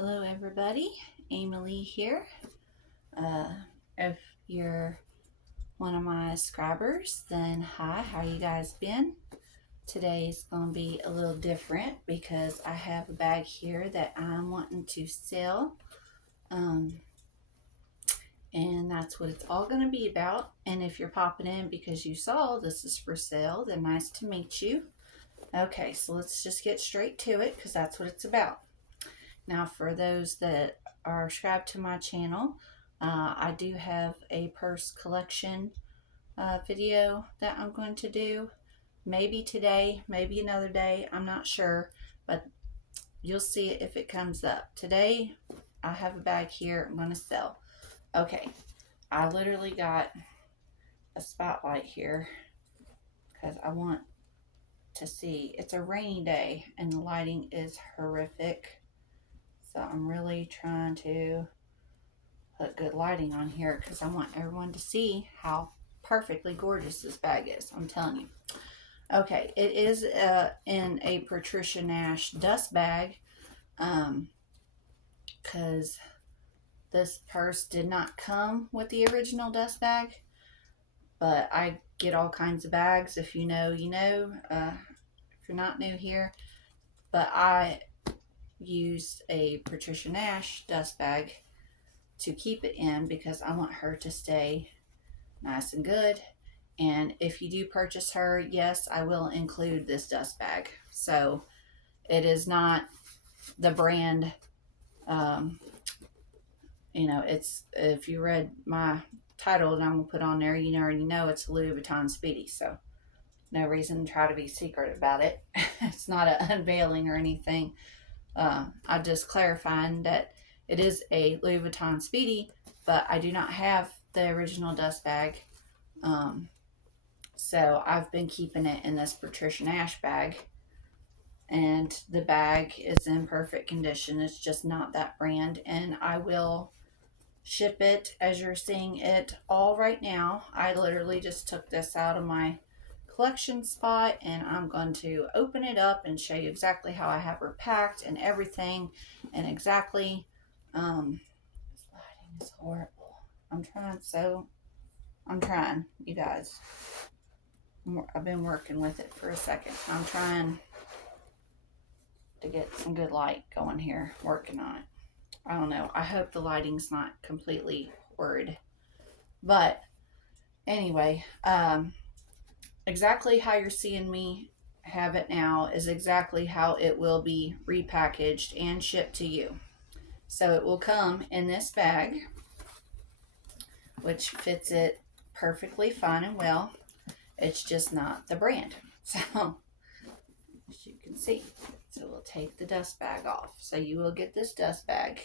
Hello everybody, Emily here. If you're one of my subscribers, then hi, how you guys been? Today's going to be a little different because I have a bag here that I'm wanting to sell. And that's what it's all going to be about. And if you're popping in because you saw this is for sale, then nice to meet you. Okay, so let's just get straight to it because that's what it's about. Now, for those that are subscribed to my channel, I do have a purse collection video that I'm going to do. Maybe today, maybe another day, I'm not sure, but you'll see it if it comes up. Today, I have a bag here I'm going to sell. Okay, I literally got a spotlight here because I want to see. It's a rainy day and the lighting is horrific. So I'm really trying to put good lighting on here because I want everyone to see how perfectly gorgeous this bag is. I'm telling you. Okay, it is in a Patricia Nash dust bag because this purse did not come with the original dust bag, but I get all kinds of bags. If you know, you know. If you're not new here, but I used a Patricia Nash dust bag to keep it in because I want her to stay nice and good. And if you do purchase her, yes, I will include this dust bag. So it is not the brand, it's, if you read my title that I'm going to put on there, you already know it's Louis Vuitton Speedy. So no reason to try to be secret about it. It's not an unveiling or anything. I'm just clarifying that it is a Louis Vuitton Speedy, but I do not have the original dust bag. So I've been keeping it in this Patricia Nash bag, and the bag is in perfect condition. It's just not that brand, and I will ship it as you're seeing it all right now. I literally just took this out of my collection spot, and I'm going to open it up and show you exactly how I have her packed and everything, and exactly this lighting is horrible. I'm trying, you guys. I've been working with it for a second. I'm trying to get some good light going here, working on it. I don't know. I hope the lighting's not completely horrid. But anyway, exactly how you're seeing me have it now is exactly how it will be repackaged and shipped to you. So it will come in this bag, which fits it perfectly fine and well. It's just not the brand. So as you can see, so we'll take the dust bag off. So you will get this dust bag,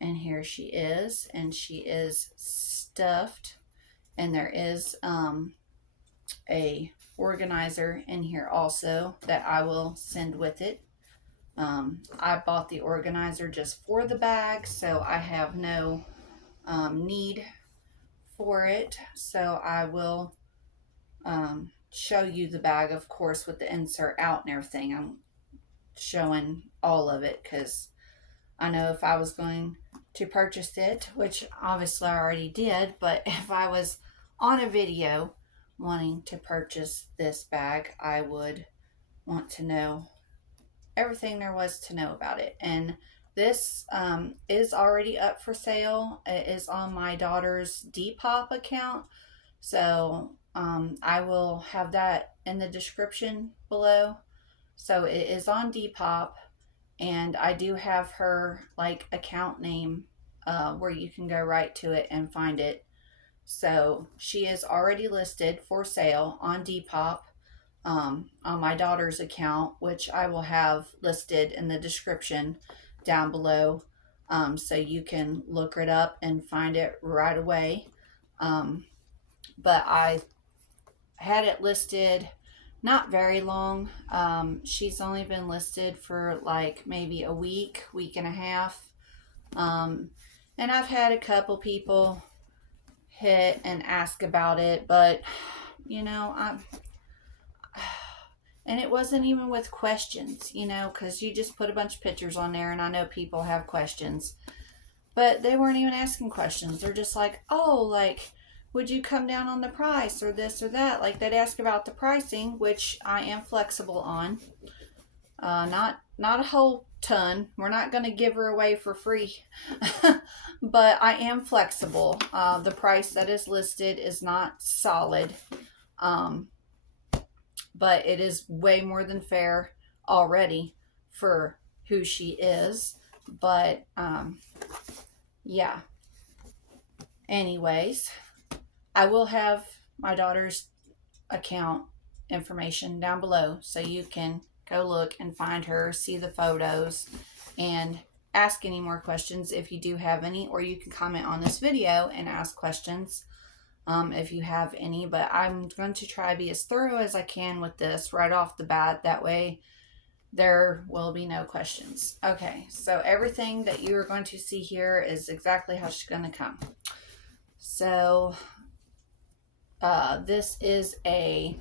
and here she is, and she is stuffed, and there is a organizer in here also that I will send with it. I bought the organizer just for the bag, so I have no need for it. So I will show you the bag, of course, with the insert out and everything. I'm showing all of it because I know if I was going to purchase it, which obviously I already did, but if I was on a video wanting to purchase this bag, I would want to know everything there was to know about it. And this is already up for sale. It is on my daughter's Depop account. So I will have that in the description below. So it is on Depop, and I do have her like account name where you can go right to it and find it. So she is already listed for sale on Depop on my daughter's account, which I will have listed in the description down below, so you can look it up and find it right away. But I had it listed not very long. She's only been listed for like maybe a week and a half. And I've had a couple people hit and ask about it, but you know, And it wasn't even with questions, you know, because you just put a bunch of pictures on there, and I know people have questions. But they weren't even asking questions. They're just like, oh, like, would you come down on the price or this or that? Like, they'd ask about the pricing, which I am flexible on. Not a whole ton. We're not going to give her away for free. But I am flexible. The price that is listed is not solid. Um, but it is way more than fair already for who she is. But yeah. Anyways, I will have my daughter's account information down below so you can go look and find her, see the photos, and ask any more questions if you do have any, or you can comment on this video and ask questions if you have any. But I'm going to try to be as thorough as I can with this right off the bat. That way there will be no questions. Okay, so everything that you are going to see here is exactly how she's going to come. So this is a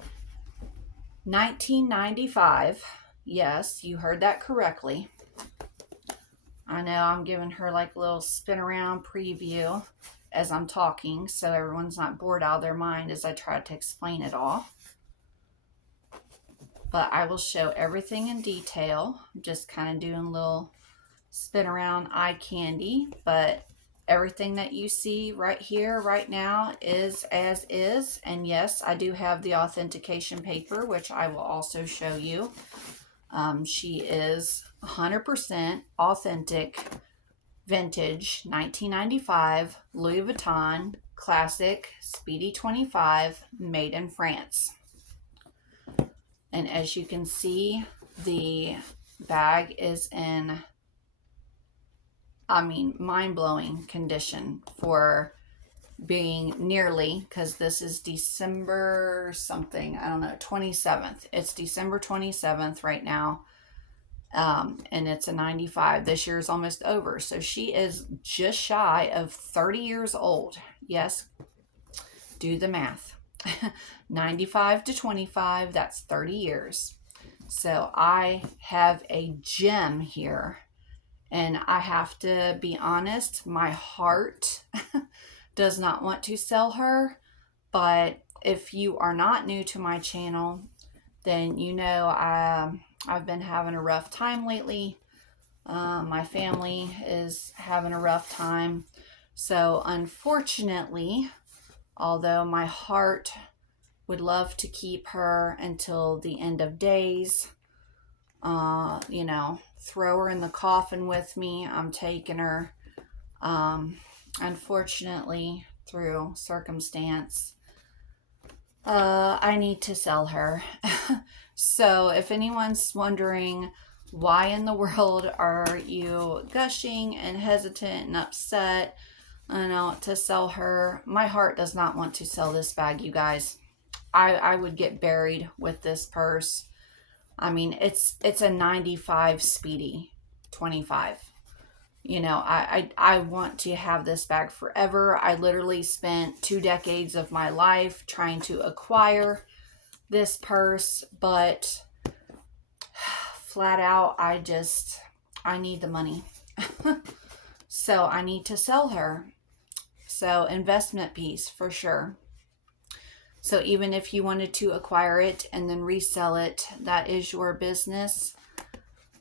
1995. Yes, you heard that correctly. I know I'm giving her like a little spin around preview as I'm talking, so everyone's not bored out of their mind as I try to explain it all. But I will show everything in detail. I'm just kind of doing a little spin around eye candy, but everything that you see right here, right now, is as is. And yes, I do have the authentication paper, which I will also show you. She is 100% authentic, vintage, 1995, Louis Vuitton, classic, Speedy 25, made in France. And as you can see, the bag is in, I mean, mind-blowing condition for being nearly, because this is December something, I don't know, 27th. It's December 27th right now. And it's a 95. This year is almost over. So she is just shy of 30 years old. Yes, do the math. 95 to 25, that's 30 years. So I have a gem here. And I have to be honest, my heart does not want to sell her. But if you are not new to my channel, then you know I've been having a rough time lately. My family is having a rough time. So unfortunately, although my heart would love to keep her until the end of days, you know, throw her in the coffin with me, I'm taking her. Unfortunately, through circumstance, I need to sell her. So if anyone's wondering why in the world are you gushing and hesitant and upset, I know, to sell her, my heart does not want to sell this bag, you guys. I would get buried with this purse. I mean, it's a 95 Speedy 25. You know, I want to have this bag forever. I literally spent 2 decades of my life trying to acquire this purse, but flat out, I need the money. So I need to sell her. So investment piece for sure. So even if you wanted to acquire it and then resell it, that is your business.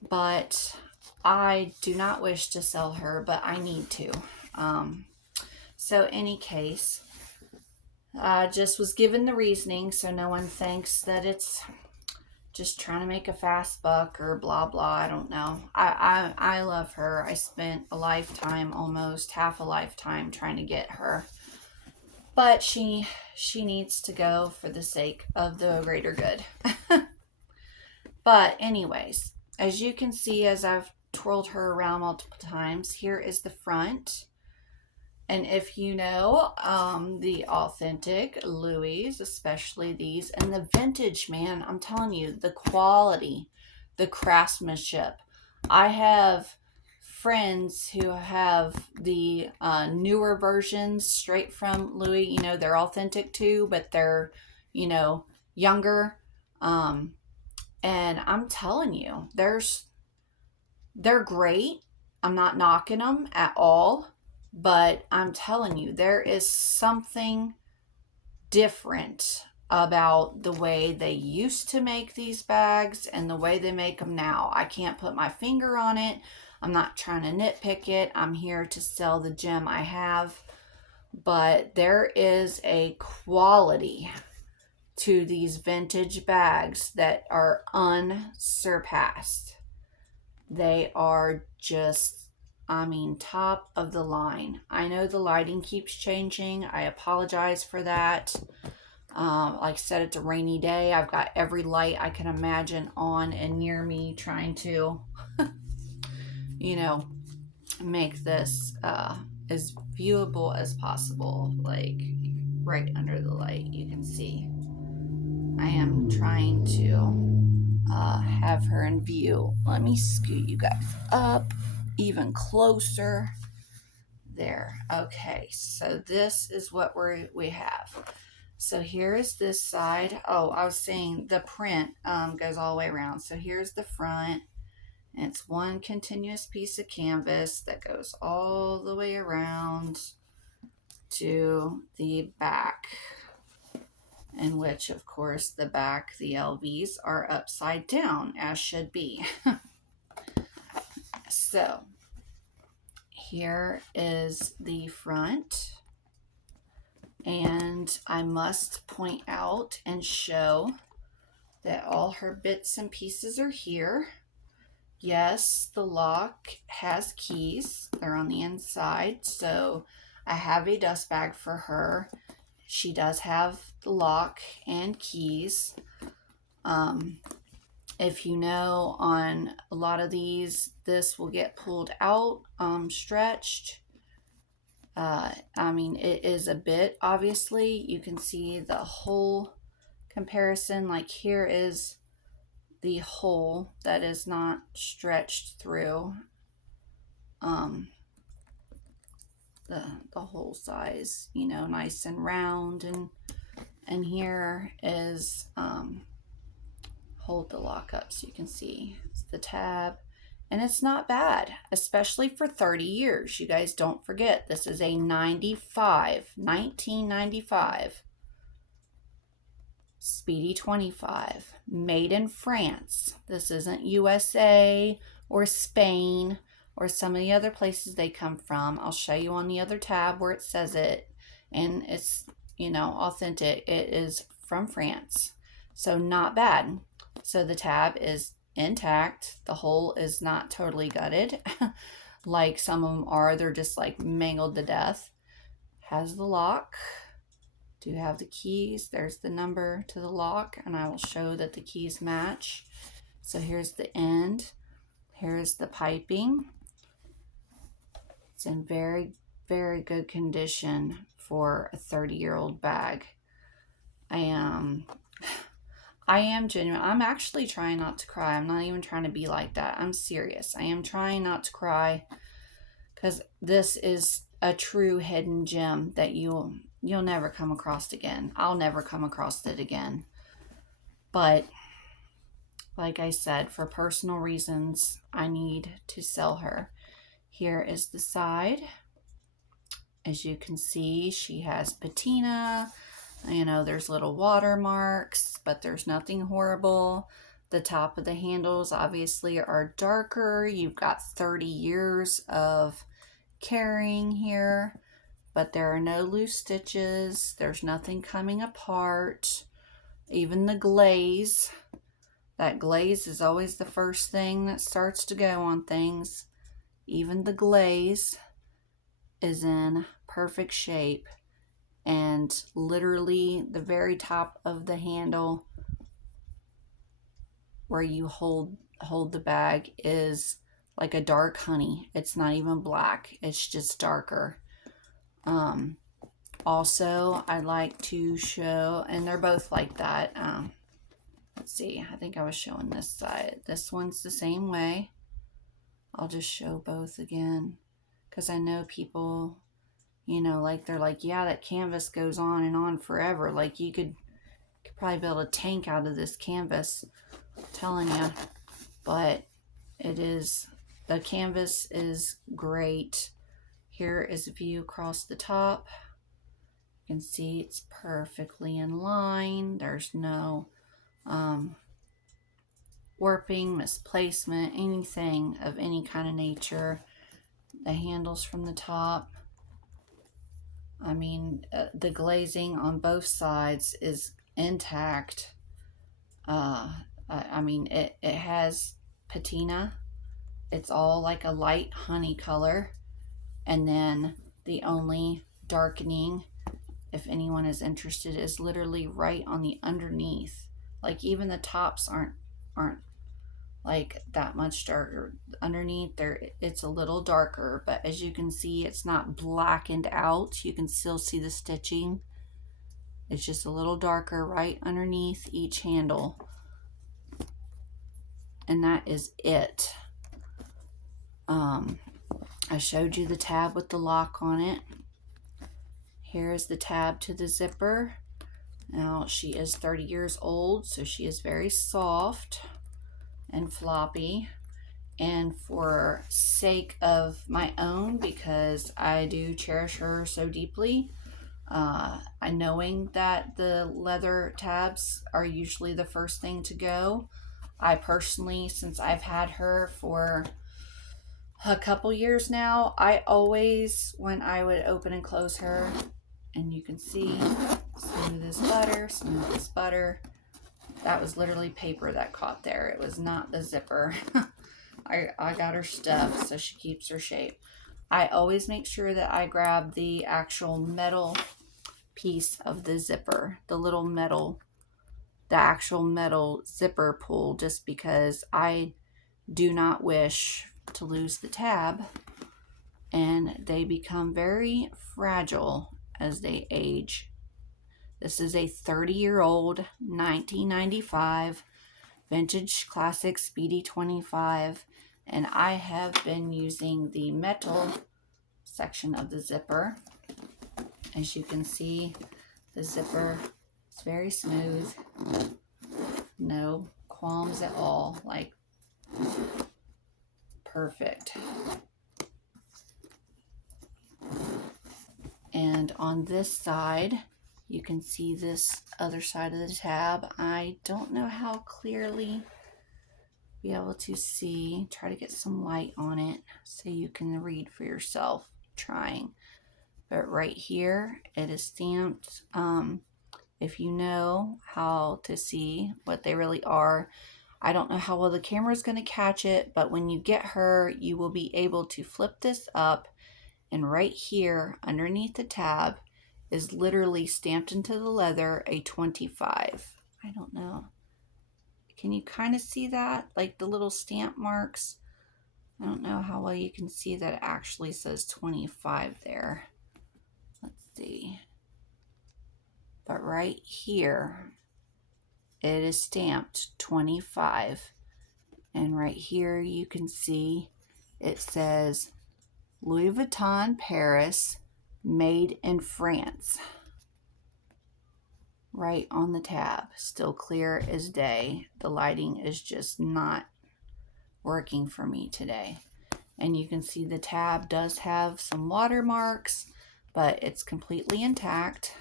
But I do not wish to sell her, but I need to. So any case, I just was given the reasoning so no one thinks that it's just trying to make a fast buck or blah blah. I don't know. I love her. I spent a lifetime, almost half a lifetime, trying to get her. But she needs to go for the sake of the greater good. But anyways, as you can see, as I've twirled her around multiple times, here is the front. And if you know the authentic Louis, especially these, and the vintage, man, I'm telling you, the quality, the craftsmanship. I have friends who have the newer versions straight from Louis. You know, they're authentic too, but they're, you know, younger. And I'm telling you, they're great. I'm not knocking them at all, but I'm telling you, there is something different about the way they used to make these bags and the way they make them now. I can't put my finger on it. I'm not trying to nitpick it. I'm here to sell the gem I have. But there is a quality to these vintage bags that are unsurpassed. They are just, I mean, top of the line. I know the lighting keeps changing. I apologize for that. Like I said, it's a rainy day. I've got every light I can imagine on and near me, trying to, you know, make this as viewable as possible. Like right under the light, you can see. I am trying to have her in view. Let me scoot you guys up even closer. There. Okay, so this is what we have. So here is this side. Oh, I was saying the print goes all the way around. So here's the front. And it's one continuous piece of canvas that goes all the way around to the back, in which, of course, the back, the LVs, are upside down, as should be. So here is the front. And I must point out and show that all her bits and pieces are here. Yes, the lock has keys. They're on the inside. So I have a dust bag for her. She does have the lock and keys. If you know, on a lot of these, this will get pulled out, stretched. I mean, it is a bit, obviously. You can see the whole comparison. Like here is the hole that is not stretched through the whole size, you know, nice and round. And here is hold the lock up so you can see it's the tab. And it's not bad, especially for 30 years. You guys don't forget, this is a 1995 Speedy 25, made in France. This isn't USA or Spain or some of the other places they come from. I'll show you on the other tab where it says it, and it's, you know, authentic. It is from France, so not bad. So the tab is intact. The hole is not totally gutted like some of them are. They're just like mangled to death. Has the lock. Do have the keys. There's the number to the lock, and I will show that the keys match. So here's the end. Here's the piping. It's in very, very good condition for a 30-year-old bag. I am genuine. I'm actually trying not to cry. I'm not even trying to be like that. I'm serious. I am trying not to cry because this is a true hidden gem that you'll never come across again. I'll never come across it again. But like I said, for personal reasons, I need to sell her. Here is the side. As you can see, she has patina. You know, there's little watermarks, but there's nothing horrible. The top of the handles obviously are darker. You've got 30 years of carrying here, but there are no loose stitches. There's nothing coming apart. Even the glaze. That glaze is always the first thing that starts to go on things. Even the glaze is in perfect shape. And literally the very top of the handle where you hold the bag is like a dark honey. It's not even black. It's just darker. Also, I like to show, and they're both like that. Let's see. I think I was showing this side. This one's the same way. I'll just show both again because I know people, you know, like they're like, yeah, that canvas goes on and on forever. Like you could probably build a tank out of this canvas. telling you. But it is, the canvas is great. Here is a view across the top. You can see it's perfectly in line. There's no warping, misplacement, anything of any kind of nature. The handles from the top. I mean, the glazing on both sides is intact. I mean, it has patina. It's all like a light honey color. And then the only darkening, if anyone is interested, is literally right on the underneath. Like even the tops aren't like that much darker. Underneath there, it's a little darker, but as you can see, it's not blackened out. You can still see the stitching. It's just a little darker right underneath each handle. And that is it. I showed you the tab with the lock on it. Here is the tab to the zipper. Now she is 30 years old, so she is very soft and floppy. And for sake of my own, because I do cherish her so deeply, knowing that the leather tabs are usually the first thing to go, I personally, since I've had her for a couple years now, I always, when I would open and close her, and you can see, smooth as butter, smooth as butter. That was literally paper that caught there. It was not the zipper. I got her stuff so she keeps her shape. I always make sure that I grab the actual metal piece of the zipper, the little metal, the actual metal zipper pull, just because I do not wish to lose the tab, and they become very fragile as they age. This is a 30-year-old 1995 vintage classic Speedy 25, and I have been using the metal section of the zipper. As you can see, the zipper is very smooth, no qualms at all, like perfect. And on this side, you can see this other side of the tab. I don't know how clearly be able to see. Try to get some light on it so you can read for yourself trying. But right here, it is stamped. If you know how to see what they really are, I don't know how well the camera is going to catch it, but when you get her, you will be able to flip this up, and right here underneath the tab is literally stamped into the leather a 25. I don't know. Can you kind of see that? Like the little stamp marks? I don't know how well you can see that it actually says 25 there. Let's see. But right here, it is stamped 25. And right here you can see it says Louis Vuitton Paris, made in France. Right on the tab, still clear as day. The lighting is just not working for me today. And you can see the tab does have some watermarks, but it's completely intact.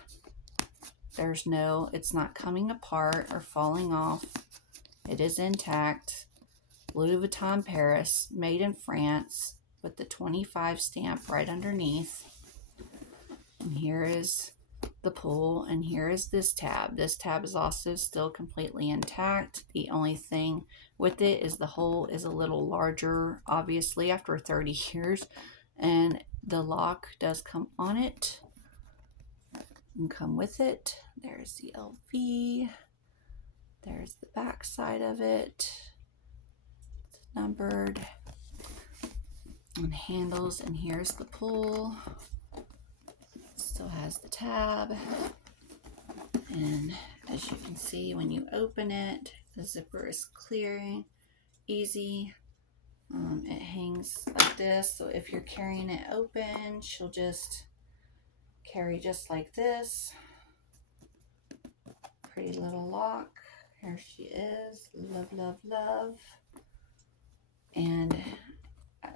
There's no, it's not coming apart or falling off. It is intact. Louis Vuitton Paris, made in France, with the 25 stamp right underneath. And here is the pull, and here is this tab. This tab is also still completely intact. The only thing with it is the hole is a little larger, obviously, after 30 years, and the lock does come on it and come with it. There's the LV. There's the back side of it. It's numbered. And handles, and here's the pull. Still has the tab, and as you can see, when you open it, the zipper is clearing easy. It hangs like this, so if you're carrying it open, she'll just carry just like this. Pretty little lock. Here she is. Love, love, love. And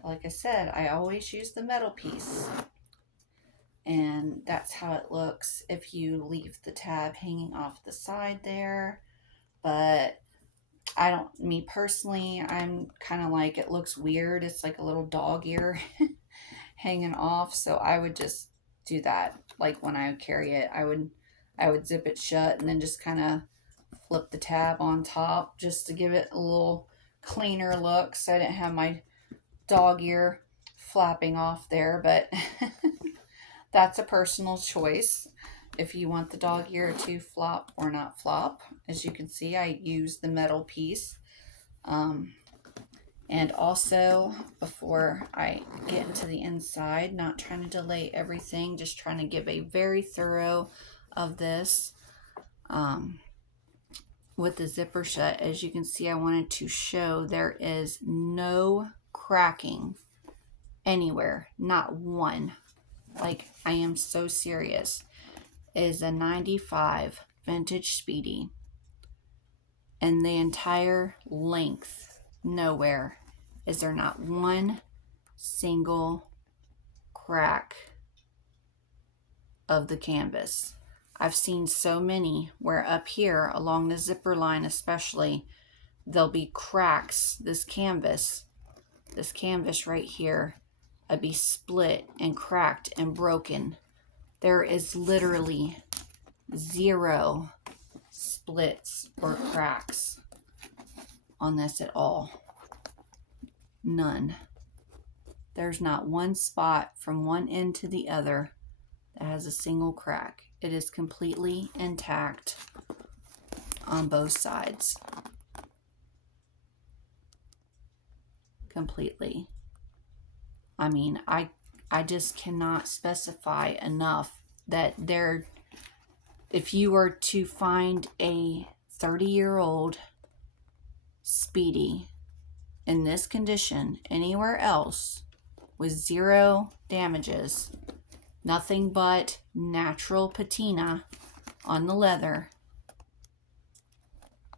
like I said, I always use the metal piece. And that's how it looks if you leave the tab hanging off the side there. But me personally, I'm kind of like, it looks weird. It's like a little dog ear hanging off. So I would just do that. Like when I would carry it, I would zip it shut and then just kind of flip the tab on top just to give it a little cleaner look, so I didn't have my dog ear flapping off there. But that's a personal choice if you want the dog ear to flop or not flop. As you can see, I use the metal piece. And also, before I get into the inside, not trying to delay everything, just trying to give a very thorough of this. With the zipper shut, as you can see, I wanted to show there is no cracking anywhere, not one. Like, I am so serious. It is a 95 vintage Speedy, and the entire length, nowhere is there not one single crack of the canvas. I've seen so many where up here along the zipper line especially, there'll be cracks. This canvas right here, it'd be split and cracked and broken. There is literally zero splits or cracks on this at all. None. There's not one spot from one end to the other that has a single crack. It is completely intact on both sides. Completely. I mean, I just cannot specify enough that there, if you were to find a 30-year-old Speedy in this condition anywhere else with zero damages, nothing but natural patina on the leather,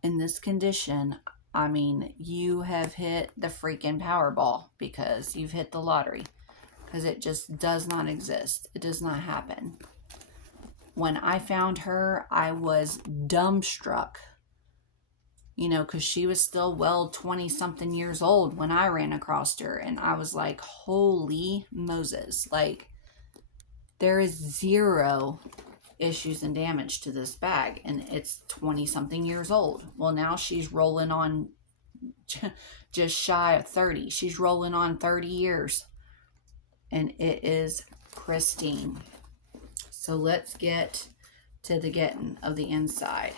in this condition, I mean, you have hit the freaking Powerball, because you've hit the lottery, because it just does not exist. It does not happen. When I found her, I was dumbstruck, you know, because she was still well 20 something years old when I ran across her, and I was like, holy Moses, like, there is zero issues and damage to this bag, and it's 20 something years old. Well, now she's rolling on just shy of 30. She's rolling on 30 years, and it is pristine. So let's get to the getting of the inside.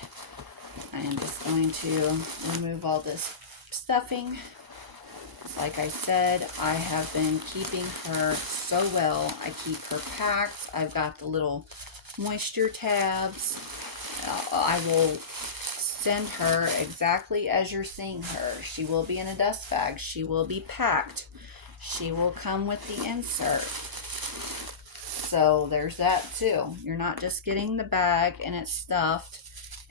I am just going to remove all this stuffing. Like I said, I have been keeping her so well. I keep her packed. I've got the little moisture tabs. I will send her exactly as you're seeing her. She will be in a dust bag. She will be packed. She will come with the insert. So there's that too. You're not just getting the bag and it's stuffed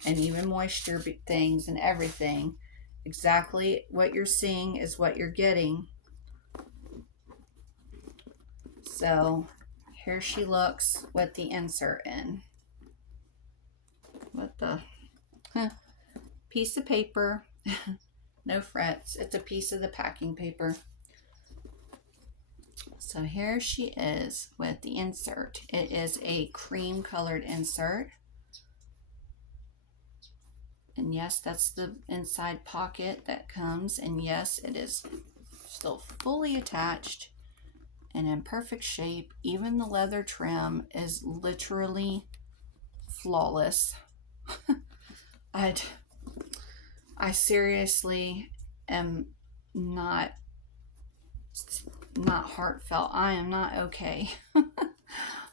and even moisture things and everything. Exactly what you're seeing is what you're getting. So here she looks with the insert in. With the piece of paper. No frets. It's a piece of the packing paper. So here she is with the insert. It is a cream colored insert. And yes, that's the inside pocket that comes. And yes, it is still fully attached and in perfect shape. Even the leather trim is literally flawless. I seriously am not heartfelt. I am not okay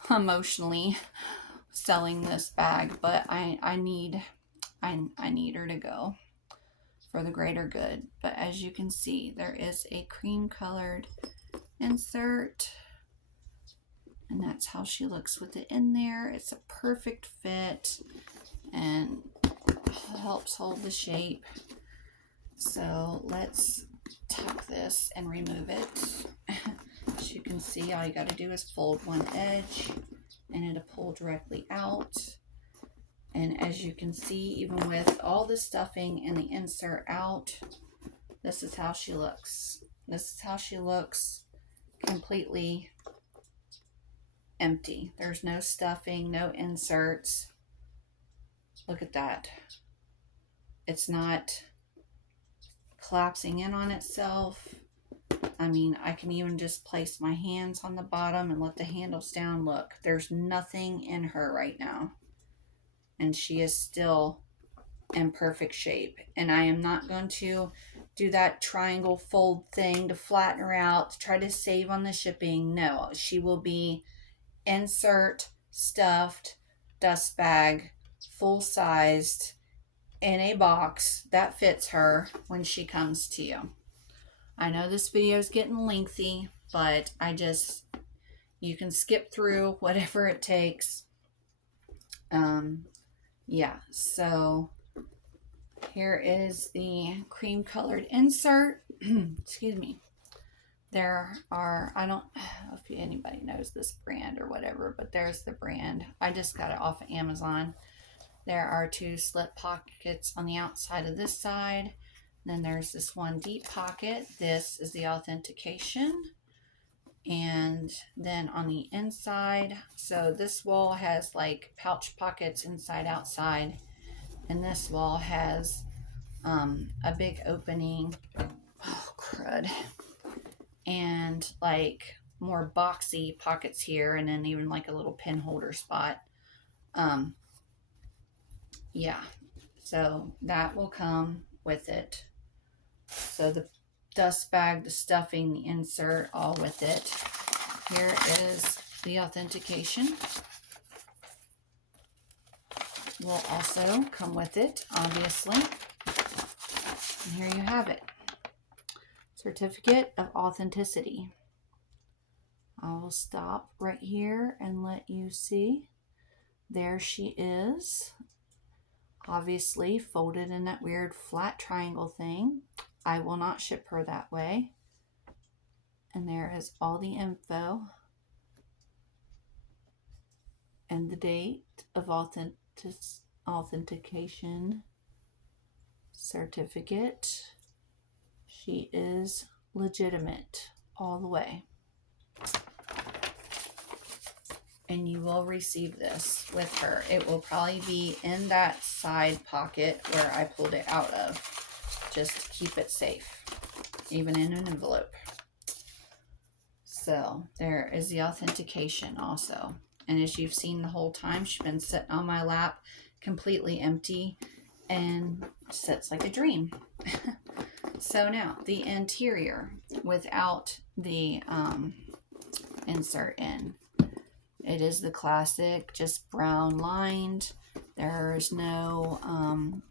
emotionally selling this bag, but I need her to go for the greater good. But as you can see, there is a cream colored insert, and that's how she looks with it in there. It's a perfect fit, and helps hold the shape. So let's tuck this and remove it. As you can see, all you got to do is fold one edge and it'll pull directly out. And as you can see, even with all the stuffing and the insert out, this is how she looks. This is how she looks, completely empty. There's no stuffing, no inserts. Look at that. It's not collapsing in on itself. I mean, I can even just place my hands on the bottom and let the handles down. Look, there's nothing in her right now. And she is still in perfect shape. And I am not going to do that triangle fold thing to flatten her out, to try to save on the shipping. No, she will be insert, stuffed, dust bag, full-sized, in a box that fits her when she comes to you. I know this video is getting lengthy, but you can skip through whatever it takes. Yeah, so here is the cream colored insert. Excuse me. There are, I don't know if anybody knows this brand or whatever, but there's the brand. I just got it off of Amazon. There are 2 slip pockets on the outside of this side. Then there's this one deep pocket. This is the authentication. And then on the inside, so this wall has like pouch pockets inside, outside. And this wall has a big opening. Oh, crud. And like more boxy pockets here. And then even like a little pin holder spot. Yeah, so that will come with it. So the dust bag, the stuffing, the insert, all with it. Here is the authentication. Will also come with it, obviously. And here you have it. Certificate of authenticity. I will stop right here and let you see. There she is. Obviously folded in that weird flat triangle thing. I will not ship her that way. And there is all the info and the date of authentication certificate. She is legitimate all the way. And you will receive this with her. It will probably be in that side pocket where I pulled it out of, just to keep it safe, even in an envelope. So there is the authentication also. And as you've seen the whole time, she's been sitting on my lap, completely empty, and sits like a dream. So now the interior without the insert in. It is the classic, just brown lined. There's no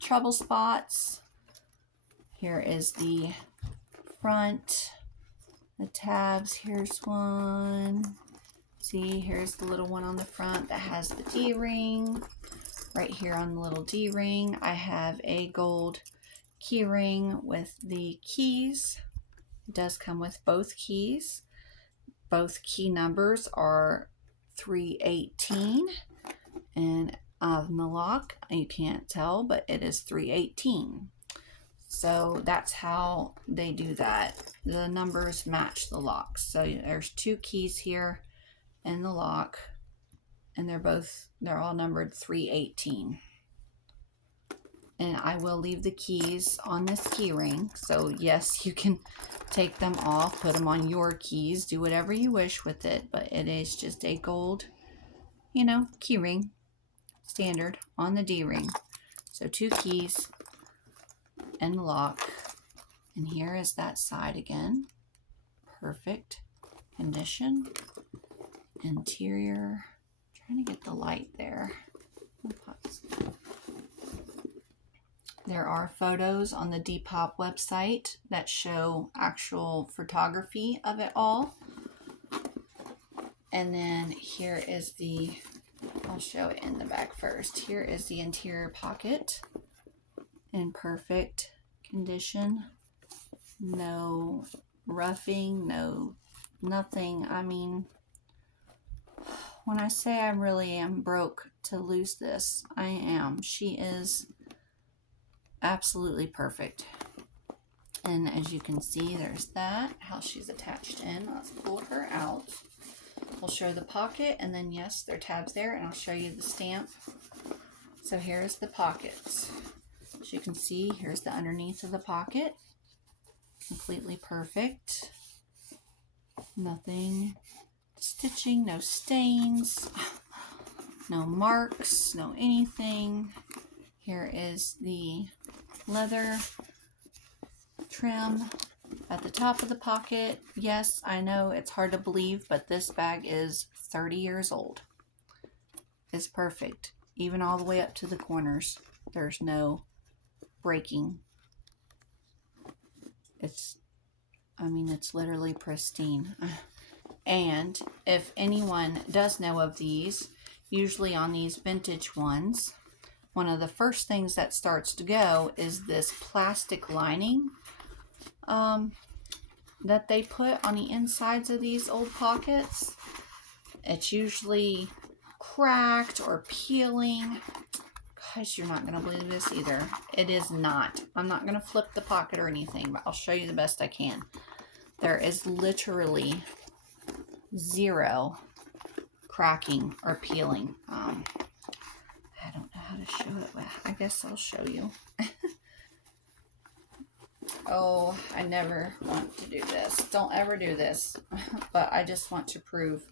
trouble spots. Here is the front, the tabs. Here's one. See, here's the little one on the front that has the D-ring. Right here on the little D-ring, I have a gold key ring with the keys. It does come with both keys. Both key numbers are 318, and on the lock you can't tell, but it is 318. So that's how they do that. The numbers match the locks. So there's 2 keys here in the lock, and they're all numbered 318. And I will leave the keys on this key ring. So yes, you can take them off, put them on your keys, do whatever you wish with it. But it is just a gold, key ring, standard on the D-ring. So 2 keys and the lock. And here is that side again. Perfect condition. Interior. Trying to get the light there. There are photos on the Depop website that show actual photography of it all. And then here is I'll show it in the back first. Here is the interior pocket. in perfect condition. No roughing, no nothing. I mean, when I say I really am broke to lose this, I am. She is absolutely perfect. And as you can see, there's that, how she's attached in. Let's pull her out. We'll show the pocket, and then yes, there are tabs there, and I'll show you the stamp. So here's the pockets. As you can see, here's the underneath of the pocket. Completely perfect. Nothing stitching, no stains, no marks, no anything. Here is the leather trim at the top of the pocket. Yes, I know it's hard to believe, but this bag is 30 years old. It's perfect. Even all the way up to the corners. There's no breaking. It's literally pristine. And if anyone does know of these, usually on these vintage ones, one of the first things that starts to go is this plastic lining that they put on the insides of these old pockets. It's usually cracked or peeling. Gosh, you're not going to believe this either. It is not. I'm not going to flip the pocket or anything, but I'll show you the best I can. There is literally zero cracking or peeling. I don't know how to show it, but I guess I'll show you. Oh, I never want to do this. Don't ever do this. But I just want to prove.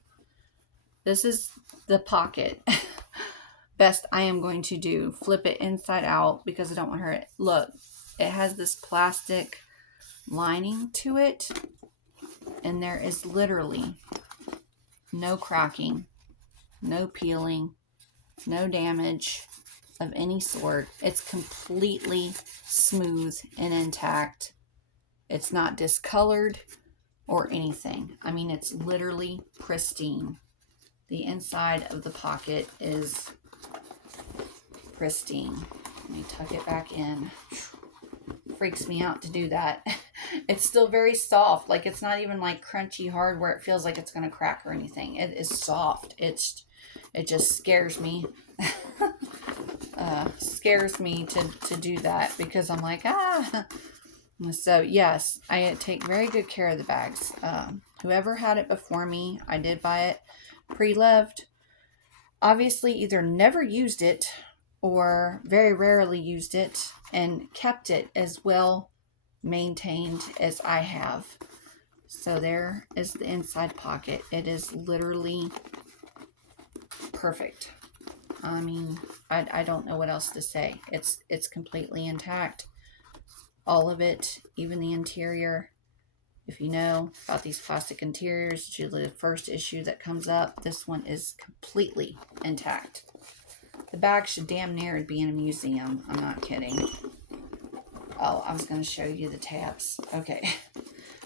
This is the pocket. Best I am going to do. Flip it inside out because I don't want her. Look, it has this plastic lining to it. And there is literally no cracking, no peeling, no damage of any sort. It's completely smooth and intact. It's not discolored or anything. I mean, it's literally pristine. The inside of the pocket is pristine. Let me tuck it back in. Freaks me out to do that. It's still very soft. Like, it's not even like crunchy hard where it feels like it's going to crack or anything. It is soft. It just scares me. Scares me to do that because I'm like, ah. So yes, I take very good care of the bags. Whoever had it before me, I did buy it pre-loved. Obviously either never used it or very rarely used it and kept it as well maintained as I have. So there is the inside pocket. It is literally perfect. I mean, I don't know what else to say. It's completely intact. All of it, even the interior. If you know about these plastic interiors, it's usually the first issue that comes up. This one is completely intact. The bag should damn near be in a museum. I'm not kidding. Oh, I was going to show you the tabs. Okay.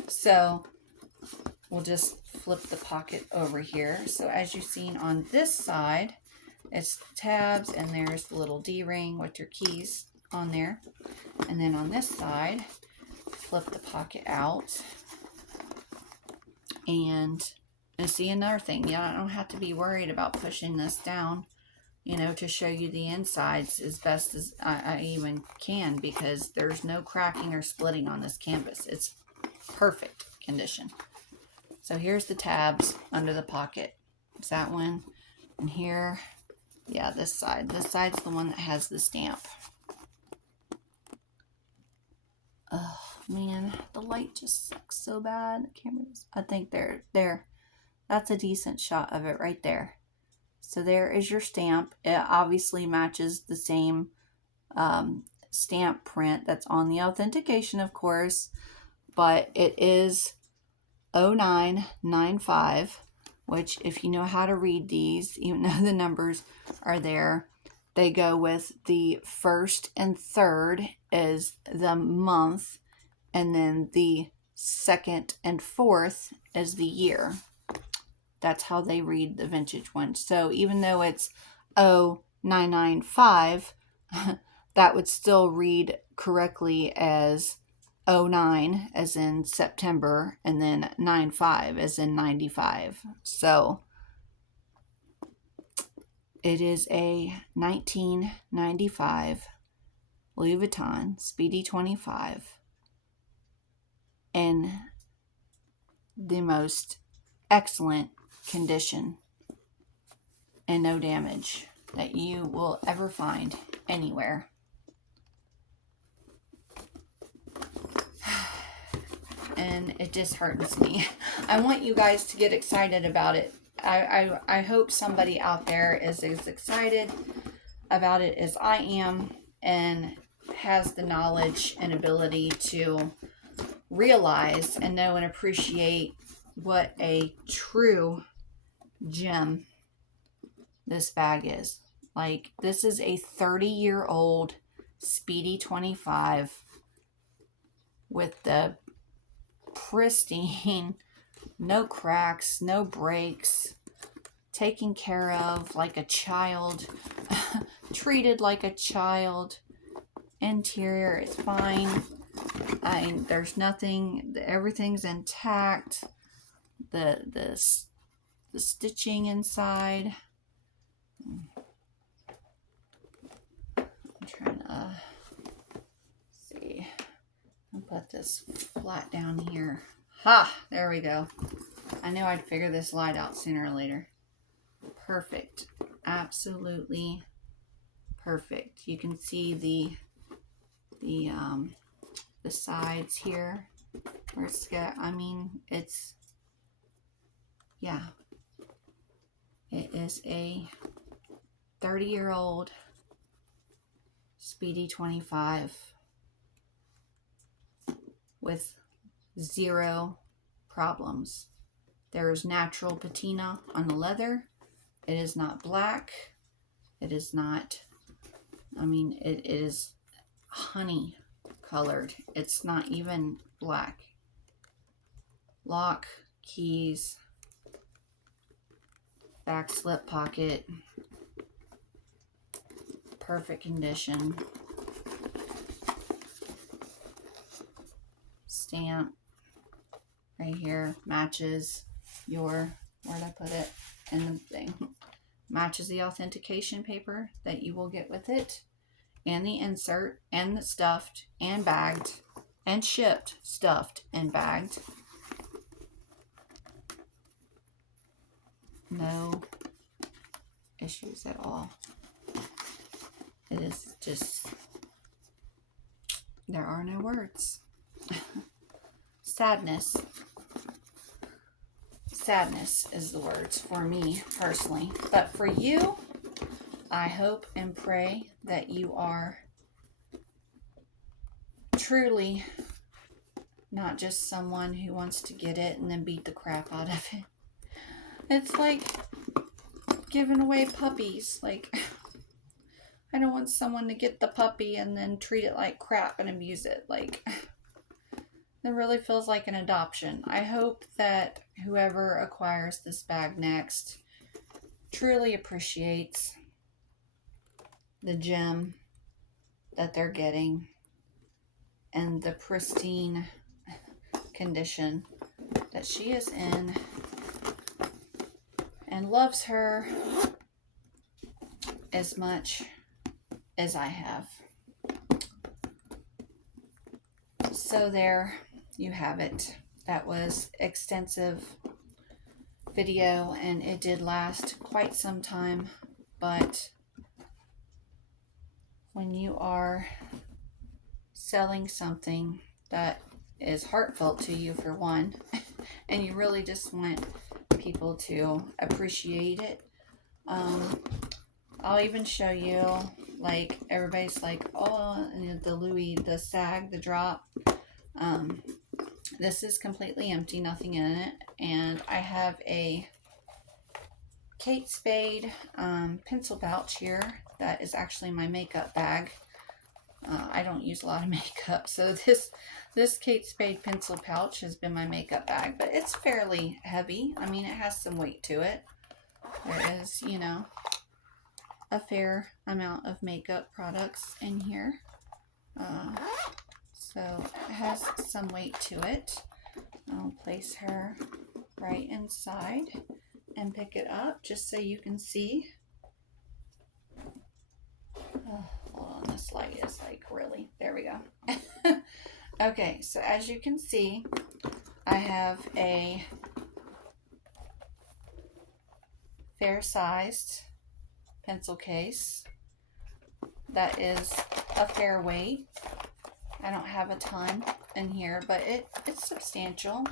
So we'll just flip the pocket over here. So as you've seen on this side, it's tabs and there's the little D-ring with your keys on there. And then on this side, flip the pocket out. And see another thing. Yeah, I don't have to be worried about pushing this down, you know, to show you the insides as best as I even can, because there's no cracking or splitting on this canvas. It's perfect condition. So here's the tabs under the pocket. It's that one. And here, yeah, this side. This side's the one that has the stamp. Oh man, the light just sucks so bad. The camera's, I think there. That's a decent shot of it right there. So there is your stamp. It obviously matches the same stamp print that's on the authentication, of course, but it is 0995, which if you know how to read these, even though the numbers are there, they go with the 1st and 3rd is the month, and then the 2nd and 4th is the year. That's how they read the vintage one. So even though it's 0995, that would still read correctly as 09 as in September, and then 95 as in 95. So it is a 1995 Louis Vuitton Speedy 25 in the most excellent condition and no damage that you will ever find anywhere. And it disheartens me. I want you guys to get excited about it. I hope somebody out there is as excited about it as I am, and has the knowledge and ability to realize and know and appreciate what a true gem this bag is. Like, this is a 30-year-old Speedy 25 with the pristine, no cracks, no breaks, taken care of like a child, treated like a child. Interior is fine. There's nothing, everything's intact. The stitching inside. I'm trying to see. I'll put this flat down here. Ha! There we go. I knew I'd figure this light out sooner or later. Perfect. Absolutely perfect. You can see the sides here where it's got, I mean, it's, yeah, it is a 30-year-old Speedy 25 with 0 problems. There's natural patina on the leather. It is not black. It is not, I mean, it is honey colored. It's not even black. Lock, keys, back slip pocket, perfect condition. Stamp right here matches your, where'd I put it? In the thing. Matches the authentication paper that you will get with it, and the insert, and the stuffed and bagged and shipped, stuffed and bagged. No issues at all. It is just, there are no words. Sadness. Sadness is the words for me personally. But for you, I hope and pray that you are truly not just someone who wants to get it and then beat the crap out of it. It's like giving away puppies. Like, I don't want someone to get the puppy and then treat it like crap and abuse it. Like, it really feels like an adoption. I hope that whoever acquires this bag next truly appreciates the gem that they're getting and the pristine condition that she is in, and loves her as much as I have. So there you have it. That was extensive video, and it did last quite some time, but when you are selling something that is heartfelt to you, for one, and you really just want people to appreciate it, I'll even show you, like, everybody's like, oh, the Louis, the sag, the drop. This is completely empty, nothing in it, and I have a Kate Spade pencil pouch here that is actually my makeup bag. I don't use a lot of makeup, so this Kate Spade pencil pouch has been my makeup bag, but it's fairly heavy. I mean, it has some weight to it. There is, you know, a fair amount of makeup products in here. So it has some weight to it. I'll place her right inside and pick it up just so you can see. Oh, hold on, this light is like really, there we go. Okay, so as you can see, I have a fair-sized pencil case that is a fair weight. I don't have a ton in here, but it's substantial.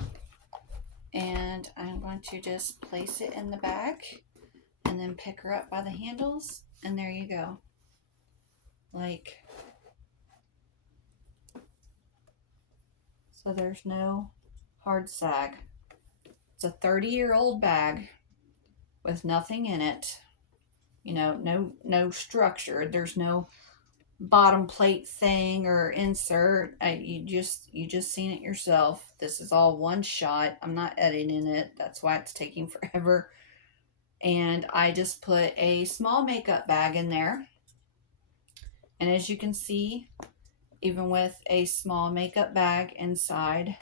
And I'm going to just place it in the bag and then pick her up by the handles, and there you go. Like, so there's no hard sag. It's a 30-year-old bag with nothing in it. You know, no structure. There's no bottom plate thing or insert. You just seen it yourself. This is all one shot. I'm not editing it. That's why it's taking forever. And I just put a small makeup bag in there. And as you can see, even with a small makeup bag inside,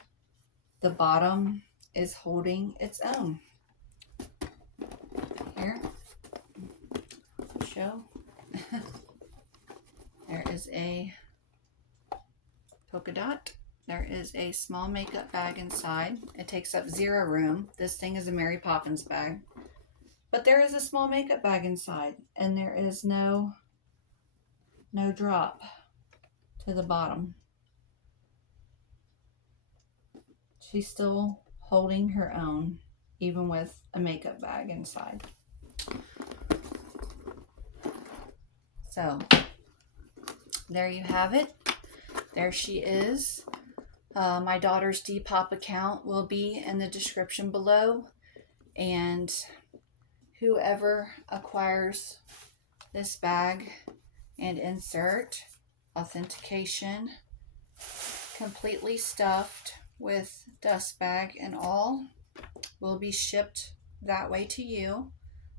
the bottom is holding its own. Here, show. There is a polka dot. There is a small makeup bag inside. It takes up 0 room. This thing is a Mary Poppins bag. But there is a small makeup bag inside, and there is no drop to the bottom. She's still holding her own, even with a makeup bag inside. So there you have it. There she is. My daughter's Depop account will be in the description below, and whoever acquires this bag and insert, authentication, completely stuffed with dust bag and all, will be shipped that way to you.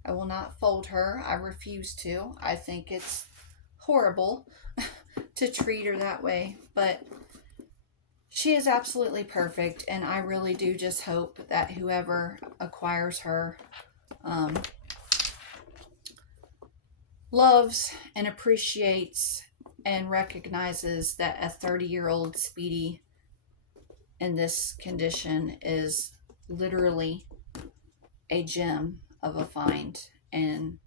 I will not fold her. I refuse to. I think it's horrible to treat her that way, but she is absolutely perfect, and I really do just hope that whoever acquires her loves and appreciates and recognizes that a 30-year-old Speedy in this condition is literally a gem of a find, and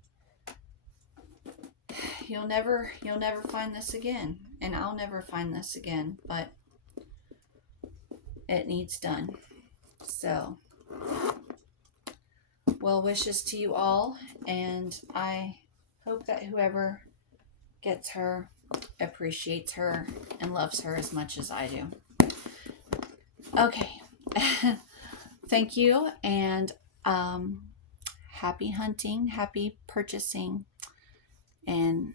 you'll never find this again, and I'll never find this again, but it needs done. So, well wishes to you all, and I hope that whoever gets her appreciates her and loves her as much as I do. Okay. Thank you, and happy hunting, happy purchasing, and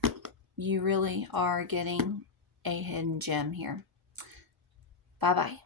you really are getting a hidden gem here. Bye-bye.